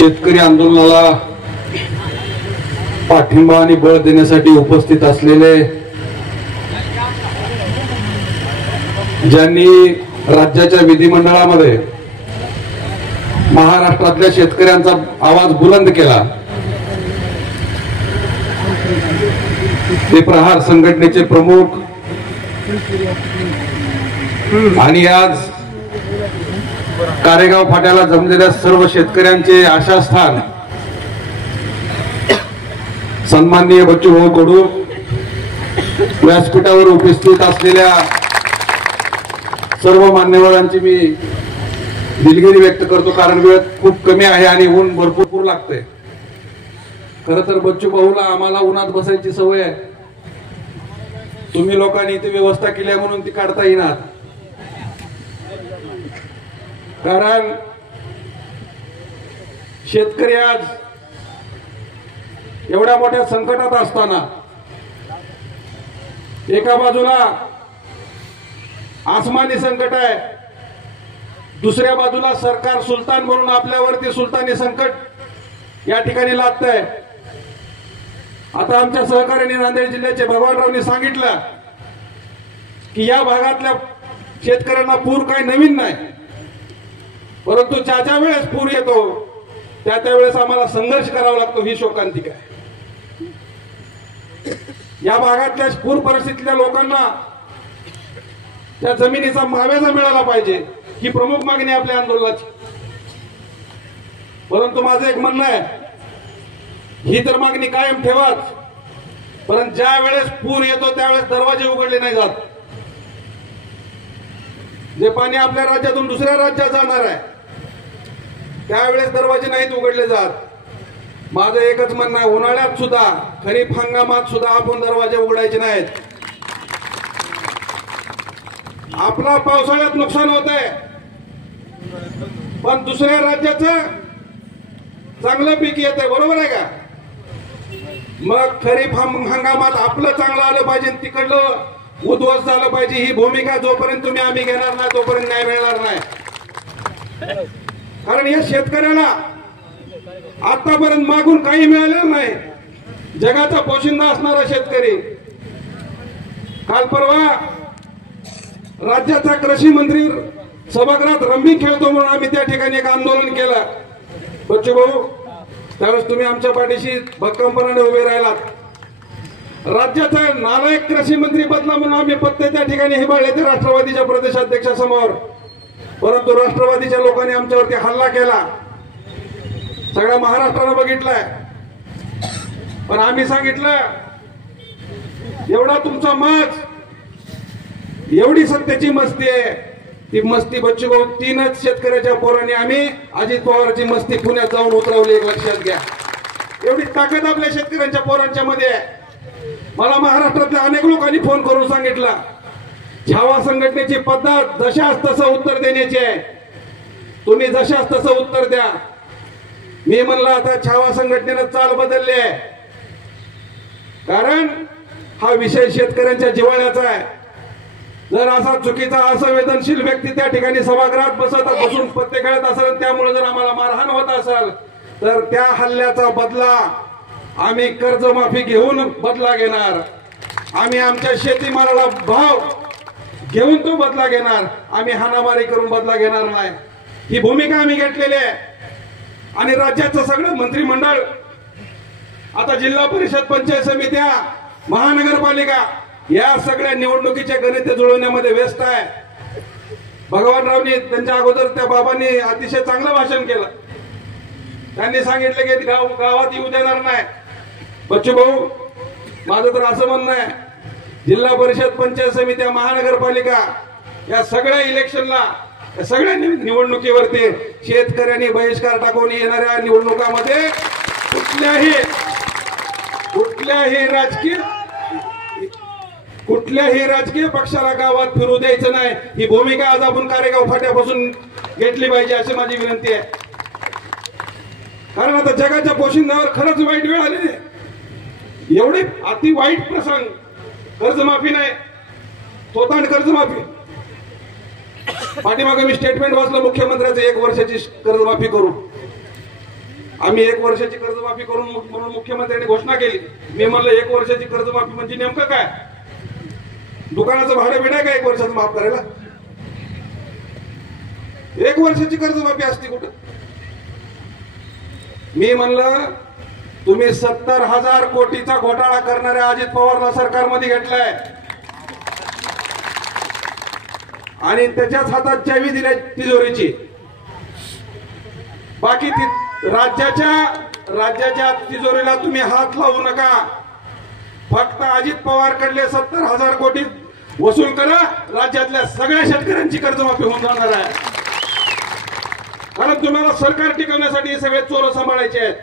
शेतकरी आंदोलनाला पाठिंबा आणि बळ देण्यासाठी उपस्थित असलेले ज्यांनी राज्याच्या विधिमंडळामध्ये महाराष्ट्रातल्या शेतकऱ्यांचा आवाज बुलंद केला ते प्रहार संघटनेचे प्रमुख आणि आज कारेगाव फाट्याला जमलेल्या सर्व शेतकऱ्यांचे आशास्थान सन्माननीय बच्चूभाऊ कडू व्यासपीठावर उपस्थित असलेल्या सर्व मान्यवरांची मी दिलगिरी व्यक्त करतो, कारण वेळ खूप कमी आहे आणि ऊन भरपूर लागतंय. खरं तर बच्चूभाऊला आम्हाला उन्हात बसायची सवय आहे. तुम्ही लोकांनी इथे व्यवस्था केली म्हणून ती काढता येणार, कारण शेतकरी आज एवढ्या मोठ्या संकटात असताना एका बाजूला आसमानी संकट आहे, दुसऱ्या बाजूला सरकार सुलतान म्हणून आपल्यावरती सुलतानी संकट या ठिकाणी लादतंय. आता आमच्या सहकार्याने नांदेड जिल्ह्याचे भगवानरावनी सांगितलं की या भागातल्या शेतकऱ्यांना पूर काही नवीन नाही, परंतु ज्या वेळेस पूर येतो त्या वेळेस आम्हाला संघर्ष करावा लागतो. ही शोकांतिक आहे. या भागातल्या पूर परिस्थितीतल्या लोकांना त्या जमिनीचा मावेजा मिळाला पाहिजे, ही प्रमुख मागणी आपल्या आंदोलनाची. परंतु माझं एक म्हणणं आहे, ही तर मागणी कायम ठेवाच, परंतु ज्या वेळेस पूर येतो त्यावेळेस दरवाजे उघडले नाही जात. जे पाणी आपल्या राज्यातून दुसऱ्या राज्यात जाणार आहे त्यावेळेस दरवाजे नाहीत उघडले जात. माझं एकच म्हणणं आहे, उन्हाळ्यात सुद्धा खरीप हंगामात सुद्धा आपण दरवाजे उघडायचे नाहीत. आपला पावसाळ्यात नुकसान होत आहे, पण दुसऱ्या राज्याचं चांगलं पीक येत आहे, बरोबर आहे का? मग खरीप हंगामात आपलं चांगलं आलं पाहिजे, तिकडलं उद्ध्वस्त झालं पाहिजे. ही भूमिका जोपर्यंत आम्ही घेणार नाही तोपर्यंत न्याय मिळणार नाही. कारण या शेतकऱ्याला आतापर्यंत मागून काही मिळालेलं नाही. जगाचा पोशिंदा असणारा शेतकरी. काल परवा राज्याचा कृषी मंत्री सभागृहात रंबी खेळतो म्हणून आम्ही त्या ठिकाणी एक आंदोलन केलं. बच्चू भाऊ, त्यावेळेस तुम्ही आमच्या पाठीशी भक्कमपणाने उभे राहिलात. राज्याचा नालायक कृषी मंत्री बदला म्हणून आम्ही पत्ते त्या ठिकाणी हिबाळले ते राष्ट्रवादीच्या प्रदेशाध्यक्षासमोर. परंतु राष्ट्रवादीच्या लोकांनी आमच्यावरती हल्ला केला, सगळ्या महाराष्ट्रानं बघितलंय. पण आम्ही सांगितलं, एवढा तुमचा माज, एवढी सत्तेची मस्ती आहे, ती मस्ती बच्चूभाऊ 3च शेतकऱ्याच्या पोरांनी आम्ही अजित पवारची मस्ती पुण्यात जाऊन उतरवली. एक लक्षात घ्या, एवढी ताकद आपल्या शेतकऱ्यांच्या पोरांच्या मध्ये आहे. मला महाराष्ट्रातल्या अनेक लोकांनी फोन करून सांगितलं, छावा संघटनेची पद्धत जशास तसं उत्तर देण्याची आहे, तुम्ही जशास तसं उत्तर द्या. मी म्हणलं, आता छावा संघटनेनं चाल बदलली आहे, कारण हा विषय शेतकऱ्यांच्या जिव्हाळ्याचा आहे. जर असा चुकीचा असंवेदनशील व्यक्ती त्या ठिकाणी सभागृहात बसून पत्ते खेळत असेल, त्यामुळे जर आम्हाला मारहाण होत असेल तर त्या हल्ल्याचा बदला आम्ही कर्जमाफी घेऊन बदला घेणार. आम्ही आमच्या शेतीमालाला भाव घेऊन तो बदला घेणार. आम्ही हाणामारी करून बदला घेणार नाही. ही भूमिका आम्ही घेतलेली आहे. आणि राज्याचं सगळं मंत्रिमंडळ आता जिल्हा परिषद, पंचायत समित्या, महानगरपालिका या सगळ्या निवडणुकीच्या गणिते जुळवण्यामध्ये व्यस्त आहे. भगवानरावनी त्यांच्या अगोदर त्या बाबांनी अतिशय चांगलं भाषण केलं. त्यांनी सांगितलं की गावात येऊ देणार नाही. बच्चू भाऊ, माझं तर असं म्हणणं आहे, जिल्हा परिषद, पंचायत समित्या, महानगरपालिका या सगळ्या इलेक्शनला, या सगळ्या निवडणुकीवरती शेतकऱ्यांनी बहिष्कार टाकून येणाऱ्या निवडणुकामध्ये कुठल्याही राजकीय पक्षाला गावात फिरू द्यायचं नाही. ही भूमिका आज आपण कारेगाव फाट्यापासून घेतली पाहिजे अशी माझी विनंती आहे. कारण आता जगाच्या पोशिंद्यावर खरंच वाईट वेळ आली आहे. एवढी अति वाईट प्रसंग. कर्जमाफी नाही, स्वतः कर्जमाफी. पाठीमागे मी स्टेटमेंट वाचलं मुख्यमंत्र्याचं, 1 वर्षाची कर्जमाफी करू. आम्ही 1 वर्षाची कर्जमाफी करून म्हणून मुख्यमंत्र्यांनी घोषणा केली. मी म्हणलं 1 वर्षाची कर्जमाफी म्हणजे नेमकं काय? दुकानाचं भाडं बिडा काय 1 वर्षाचं माफ करायला? 1 वर्षाची कर्जमाफी असते कुठं? मी म्हणलं तुम्ही 70,000 कोटीचा घोटाळा करणाऱ्या अजित पवारला सरकारमध्ये घेतलाय आणि त्याच्याच हातात चावी दिल्या तिजोरीची. बाकी राज्याच्या तिजोरीला तुम्ही हात लावू नका. फक्त अजित पवार कडले 70,000 कोटी वसूल करा. राज्यातल्या सगळ्या शेतकऱ्यांची कर्जमाफी होऊन जाणार आहे. कारण तुम्हाला सरकार टिकवण्यासाठी हे सगळे चोर सांभाळायचे आहेत.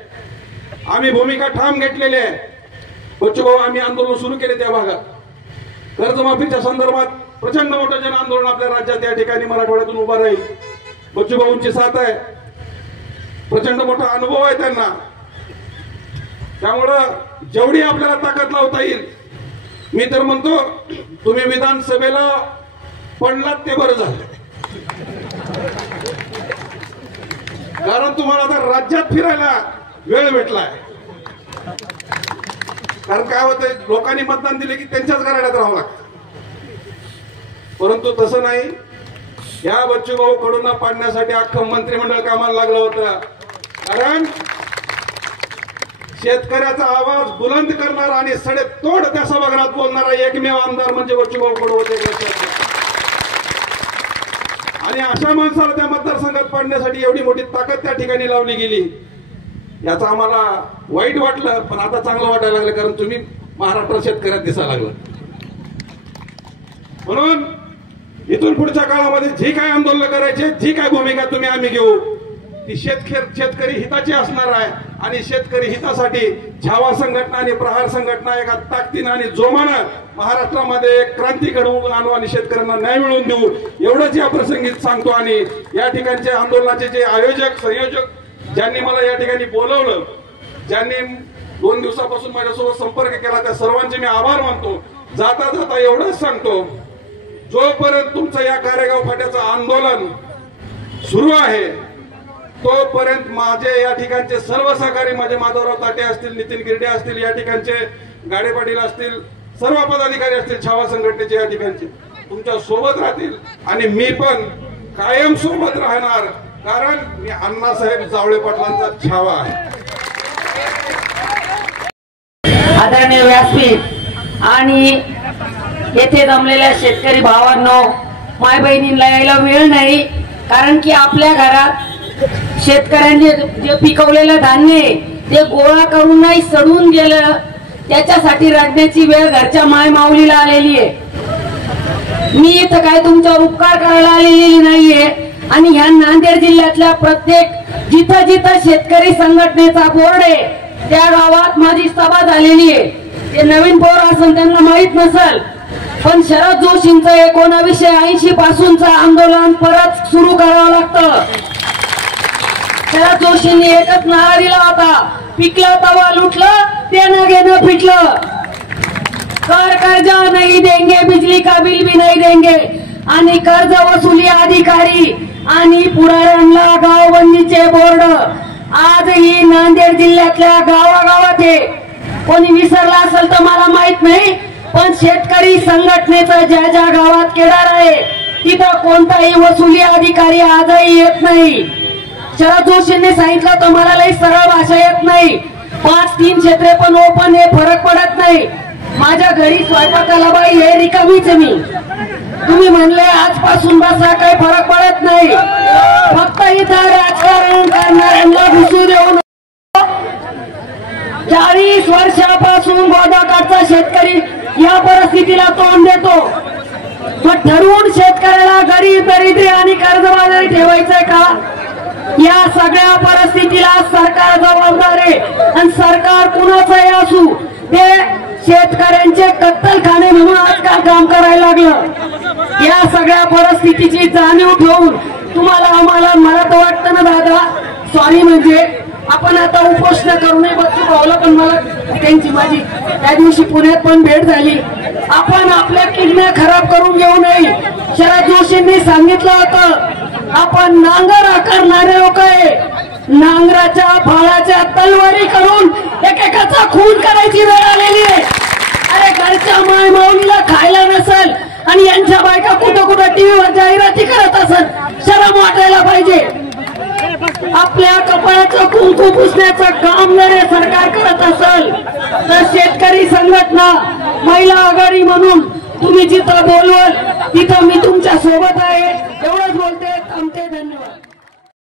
आम्ही भूमिका ठाम घेतलेली आहे. बच्चूभाऊ आम्ही आंदोलन सुरू केले त्या भागात. कर्जमाफीच्या संदर्भात प्रचंड मोठं जन आंदोलन आपल्या राज्यात या ठिकाणी मराठवाड्यातून उभा राहील. बच्चूभाऊंची साथ आहे. प्रचंड मोठा अनुभव आहे त्यांना. त्यामुळं जेवढी आपल्याला ताकद लावता येईल. मी तर म्हणतो तुम्ही विधानसभेला पडलात ते बरं झालं. कारण तुम्हाला आता राज्यात फिरायला वेळ भेटलाय. कारण काय होतंय लोकांनी मतदान दिले की त्यांच्याच घराण्यात राहावं लागतं. परंतु तसं नाही. या बच्चूभाऊ कडूंना पाडण्यासाठी अख्खं मंत्रिमंडळ कामाला लागलं होतं. कारण शेतकऱ्याचा आवाज बुलंद करणारा आणि सडेतोड त्या सभागृहात बोलणारा एकमेव आमदार म्हणजे बच्चूभाऊ कडू होते. आणि अशा माणसाला त्या मतदारसंघात पाडण्यासाठी एवढी मोठी ताकद त्या ठिकाणी लावली गेली. याचं आम्हाला वाईट वाटलं, पण आता चांगलं वाटायला लागलं. कारण तुम्ही महाराष्ट्र शेतकऱ्यात दिसायला लागलं. म्हणून इथून पुढच्या काळामध्ये जी काय आंदोलन करायचे, जी काय भूमिका आम्ही घेऊ ती शेतकरी हिताची असणार आहे. आणि शेतकरी हितासाठी छावा संघटना आणि प्रहार संघटना एका ताकदीनं आणि जोमानं महाराष्ट्रामध्ये एक क्रांती घडवून आणू आणि शेतकऱ्यांना न्याय मिळवून देऊ एवढंच या प्रसंगी सांगतो. आणि या ठिकाणचे आंदोलनाचे जे आयोजक संयोजक ज्यांनी मला या ठिकाणी बोलवलं, ज्यांनी 2 दिवसापासून माझ्यासोबत संपर्क केला, त्या सर्वांचे मी आभार मानतो. जाता जाता एवढंच सांगतो, जोपर्यंत तुमचं या कारेगाव फाट्याचं आंदोलन सुरू आहे तोपर्यंत माझे या ठिकाणचे सर्व सहकारी, माझे माधवराव ताटे असतील, नितीन गिरडे असतील, या ठिकाणचे गाडे पाटील असतील, सर्व पदाधिकारी असतील छावा संघटनेचे या ठिकाणचे तुमच्या सोबत राहतील. आणि मी पण कायम सोबत राहणार. कारण मी अण्णासाहेब जावळे पाटलांचा छावा आहे. आदरणीय व्यासपीठ आणि येथे जमलेल्या शेतकरी भावांनो, माय बहिणींना यायला वेळ नाही. कारण की आपल्या घरात शेतकऱ्यांनी जे पिकवलेलं धान्य ते गोळा करून नाही सडून गेलं, त्याच्यासाठी रडण्याची वेळ घरच्या माय माऊलीला आलेली आहे. मी इथं काय तुमच्यावर उपकार करायला आलेली नाहीये. आणि ह्या नांदेड जिल्ह्यातल्या प्रत्येक जिथं जिथं शेतकरी संघटनेचा बोर्ड आहे त्या गावात माझी सभा झालेली आहे. ते नवीन पोर असेल त्यांना माहित नसल, पण शरद जोशींचं 1980 पासूनचं आंदोलन परत सुरू करावं लागतं. शरद जोशींनी एकच नारा दिला होता, पिकलं तवा लुटलं देणं घेणं फिटलं. कर कर्जा नाही देंगे, बिजली का बिल भी नाही देंगे. आणि कर्ज वसुली अधिकारी आणि पुढाऱ्यांना गावबंदीचे बोर्ड आजही नांदेड जिल्ह्यातल्या गावागावात आहे. कोणी विसरला असेल तर मला माहित नाही, पण शेतकरी संघटनेचं ज्या ज्या गावात केदार आहे तिथं कोणताही वसुली अधिकारी आजही येत नाही. शरद जोशींनी सांगितलं तुम्हाला लई सरळ भाषा येत नाही, 5-3 क्षेत्रे पण ओपन हे फरक पडत नाही. माझ्या घरी स्वयंपाकाला बाई हे रिकामीच मी. तुम्ही म्हणले आजपासून बसा, काही फरक पडत नाही. फक्त इथं राजकारण करणाऱ्यांना घुसू देऊन 40 वर्षापासून गोदाकाठचा शेतकरी या परिस्थितीला तोंड देतो. मग ठरवून शेतकऱ्याला गरीब दरिद्री आणि कर्जबाजारी ठेवायचंय का? या सगळ्या परिस्थितीला सरकार जबाबदार आहे. आणि सरकार कुणाचंही असू ते शेतकऱ्यांचे कत्तलखाने म्हणून आजकाल काम करायला लागलं. या सगळ्या परिस्थितीची जाणीव ठेवून तुम्हाला आम्हाला, मला तर वाटतं ना दादा, सॉरी म्हणजे आपण आता उपोषण करू नये. बच्चू भाऊला पण मला त्यांची माझी त्या दिवशी पुण्यात पण भेट झाली. आपण आपल्या किडण्या खराब करून घेऊ नये. शरद जोशींनी सांगितलं होतं आपण नांगर आकारणारे लोक आहे, नांगराच्या फाळाच्या तलवारी करून एकेकाचा खून करायची वेळ आलेली आहे. अरे घरच्या माय माऊलीला खायला नसल आणि यांच्या बायका कुठं कुठं टीव्हीवर जाहिराती करत असत. शरम वाटायला पाहिजे. आपल्या कपाळाचं कुंकू पुसण्याचं काम जर हे सरकार करत असेल तर शेतकरी संघटना महिला आघाडी म्हणून तुम्ही जिथं बोलवाल तिथं मी तुमच्या सोबत आहे. एवढंच बोलते. थांबते. धन्यवाद.